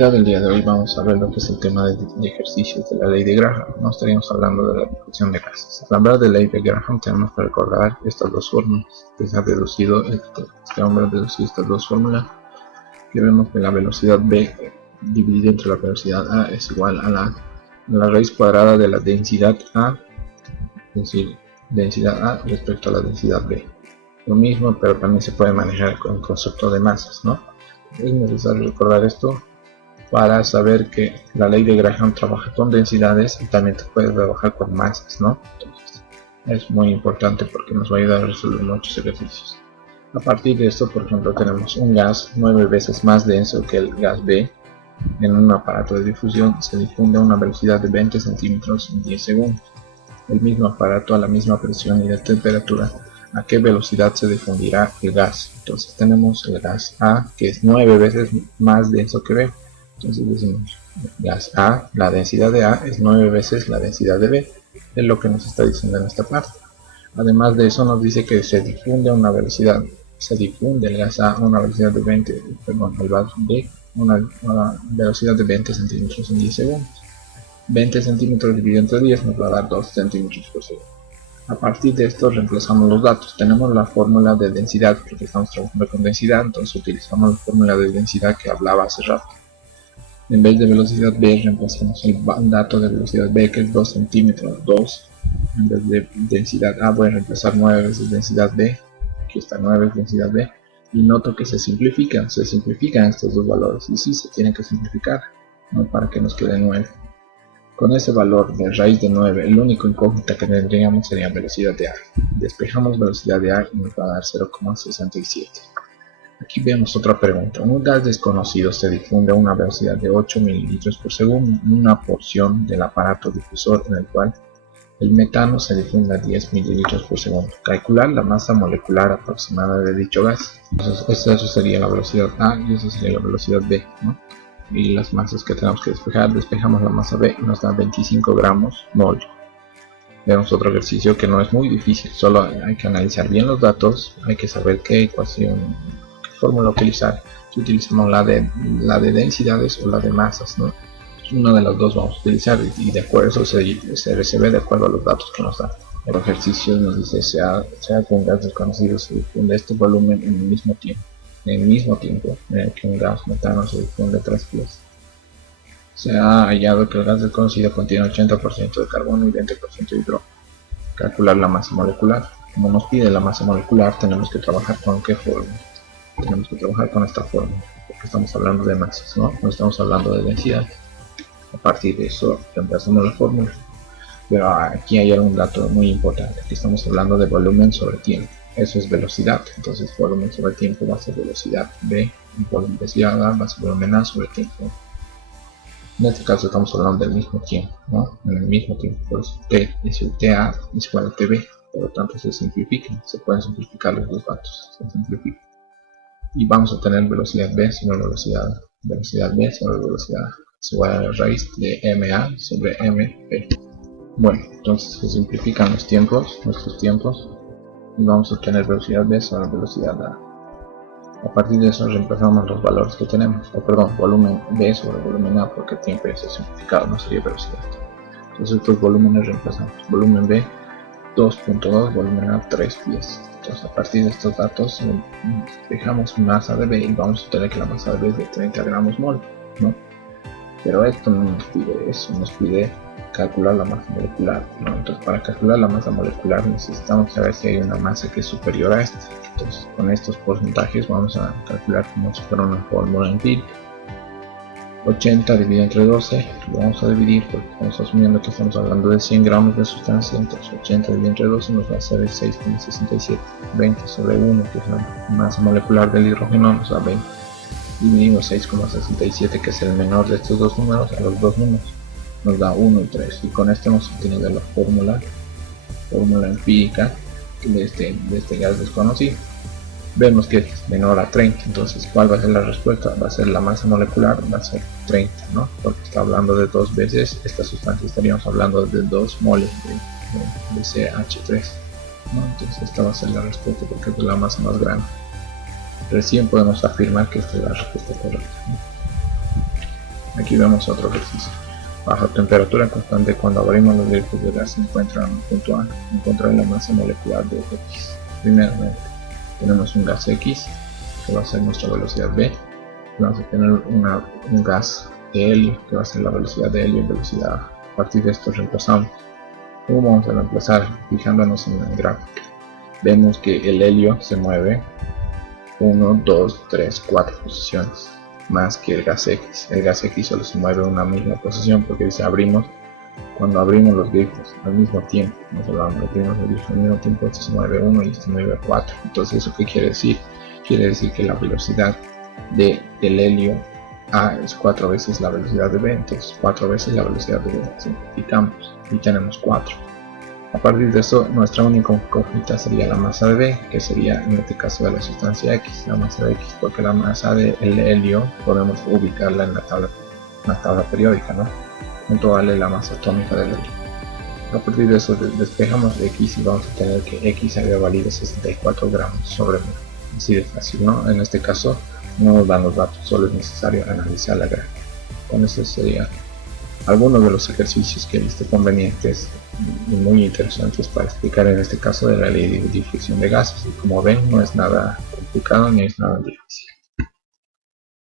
Del día de hoy vamos a ver lo que es el tema de ejercicios de la ley de Graham. No estaríamos hablando de la difusión de gases. Al hablar de la ley de Graham tenemos que recordar estas dos fórmulas que se ha deducido, este hombre ha deducido estas dos fórmulas, que vemos que la velocidad b dividida entre la velocidad a es igual a la raíz cuadrada de la densidad a, es decir, densidad a respecto a la densidad b. Lo mismo, pero también se puede manejar con el concepto de masas, ¿no? Es necesario recordar esto para saber que la ley de Graham trabaja con densidades y también te puede trabajar con masas, ¿no? Entonces, es muy importante porque nos va a ayudar a resolver muchos ejercicios. A partir de esto, por ejemplo, tenemos un gas 9 veces más denso que el gas B. En un aparato de difusión se difunde a una velocidad de 20 centímetros en 10 segundos. El mismo aparato a la misma presión y de temperatura, ¿a qué velocidad se difundirá el gas? Entonces tenemos el gas A, que es 9 veces más denso que B. Entonces decimos, gas A, la densidad de A es 9 veces la densidad de B, es lo que nos está diciendo en esta parte. Además de eso nos dice que se difunde a una velocidad, se difunde el gas A a una velocidad de 20, perdón, el gas B a una velocidad de 20 centímetros en 10 segundos. 20 centímetros dividido entre 10 nos va a dar 2 centímetros por segundo. A partir de esto reemplazamos los datos. Tenemos la fórmula de densidad, porque estamos trabajando con densidad, entonces utilizamos la fórmula de densidad que hablaba hace rato. En vez de velocidad b reemplazamos el dato de velocidad b, que es 2 centímetros, 2. En vez de densidad a voy a reemplazar 9 veces densidad b, aquí está 9 veces densidad b, y noto que se simplifican estos dos valores, y sí se tienen que simplificar, ¿no? Para que nos quede 9. Con ese valor de raíz de 9, el único incógnita que tendríamos sería velocidad de a. Despejamos velocidad de a y nos va a dar 0,67. Aquí vemos otra pregunta. Un gas desconocido se difunde a una velocidad de 8 mililitros por segundo en una porción del aparato difusor en el cual el metano se difunde a 10 mililitros por segundo. Calcular la masa molecular aproximada de dicho gas. Entonces, eso sería la velocidad A y eso sería la velocidad B, ¿no? Y las masas que tenemos que despejar, despejamos la masa B y nos da 25 gramos mol. Vemos otro ejercicio que no es muy difícil, solo hay que analizar bien los datos, hay que saber qué ecuación, fórmula utilizar, si utilizamos la de densidades o la de masas, ¿no? Una de las dos vamos a utilizar y de acuerdo se ve de acuerdo a los datos que nos da. El ejercicio nos dice sea que un gas desconocido se difunde este volumen en el mismo tiempo en el que un gas metano se difunde 3 veces. Se ha hallado que el gas desconocido contiene 80% de carbono y 20% de hidrógeno. Calcular la masa molecular. Como nos pide la masa molecular, tenemos que trabajar con qué fórmula. Tenemos que trabajar con esta fórmula, porque estamos hablando de masas, ¿no? No estamos hablando de densidad. A partir de eso, reemplazamos la fórmula. Pero aquí hay un dato muy importante. Aquí estamos hablando de volumen sobre tiempo. Eso es velocidad. Entonces, volumen sobre tiempo va a ser velocidad B y velocidad A va a ser volumen A sobre tiempo. En este caso estamos hablando del mismo tiempo, ¿no? En el mismo tiempo, por eso T es el TA es igual a TB. Por lo tanto, se simplifican. Se pueden simplificar los dos datos. Se simplifican. Y vamos a tener velocidad B sobre velocidad A. Velocidad B sobre velocidad A es igual a la raíz de MA sobre MP. Bueno, entonces se simplifican nuestros tiempos, y vamos a obtener velocidad B sobre velocidad A. A partir de eso reemplazamos los valores que tenemos, volumen B sobre volumen A, porque el tiempo es simplificado, no sería velocidad. Entonces estos volúmenes reemplazamos. Volumen B 2.2, volumen A 3.10. Entonces a partir de estos datos dejamos masa de B y vamos a obtener que la masa de B es de 30 gramos mol, ¿no? Pero esto no nos pide eso, nos pide calcular la masa molecular, ¿no? Entonces para calcular la masa molecular necesitamos saber si hay una masa que es superior a esta. Entonces con estos porcentajes vamos a calcular como si fuera una fórmula empírica. 80 dividido entre 12, lo vamos a dividir porque estamos asumiendo que estamos hablando de 100 gramos de sustancia, entonces 80 dividido entre 12 nos va a ser el 6,67. 20 sobre 1, que es la masa molecular del hidrógeno, nos da 20. Dividimos 6,67, que es el menor de estos dos números, a los dos números nos da 1 y 3, y con esto hemos obtenido la fórmula empírica de este gas desconocido. Vemos que es menor a 30, entonces ¿cuál va a ser la respuesta? Va a ser la masa molecular, va a ser 30, ¿no? Porque está hablando de 2 veces esta sustancia, estaríamos hablando de 2 moles de CH3, ¿no? Entonces esta va a ser la respuesta porque es la masa más grande. Recién podemos afirmar que esta es la respuesta correcta, ¿no? Aquí vemos otro ejercicio. Bajo temperatura constante, cuando abrimos los grifos de gas se encuentra un punto A, encontrar la masa molecular de X. Primeramente, tenemos un gas X, que va a ser nuestra velocidad V. Vamos a tener un gas de helio, que va a ser la velocidad de helio y velocidad A. A partir de esto reemplazamos. ¿Cómo vamos a reemplazar? Fijándonos en el gráfico. Vemos que el helio se mueve 1, 2, 3, 4 posiciones más que el gas X. El gas X solo se mueve una misma posición porque dice cuando abrimos los grifos al mismo tiempo, abrimos los grifos al mismo tiempo, este se mueve 1 y este se mueve 4. Entonces, ¿eso qué quiere decir? Quiere decir que la velocidad del helio A es 4 veces la velocidad de B, entonces 4 veces la velocidad de B. Simplificamos y tenemos 4. A partir de eso, nuestra única incógnita sería la masa de B, que sería en este caso de la sustancia X, la masa de X, porque la masa del helio podemos ubicarla en la tabla periódica, ¿no? ¿Cuánto vale la masa atómica del helio? A partir de eso despejamos de X y vamos a tener que X había valido 64 gramos sobre mol. Así de fácil, ¿no? En este caso no nos dan los datos, solo es necesario analizar la gráfica. Con eso sería algunos de los ejercicios que he visto convenientes y muy interesantes para explicar en este caso de la ley de difusión de gases. Y como ven, no es nada complicado ni es nada difícil.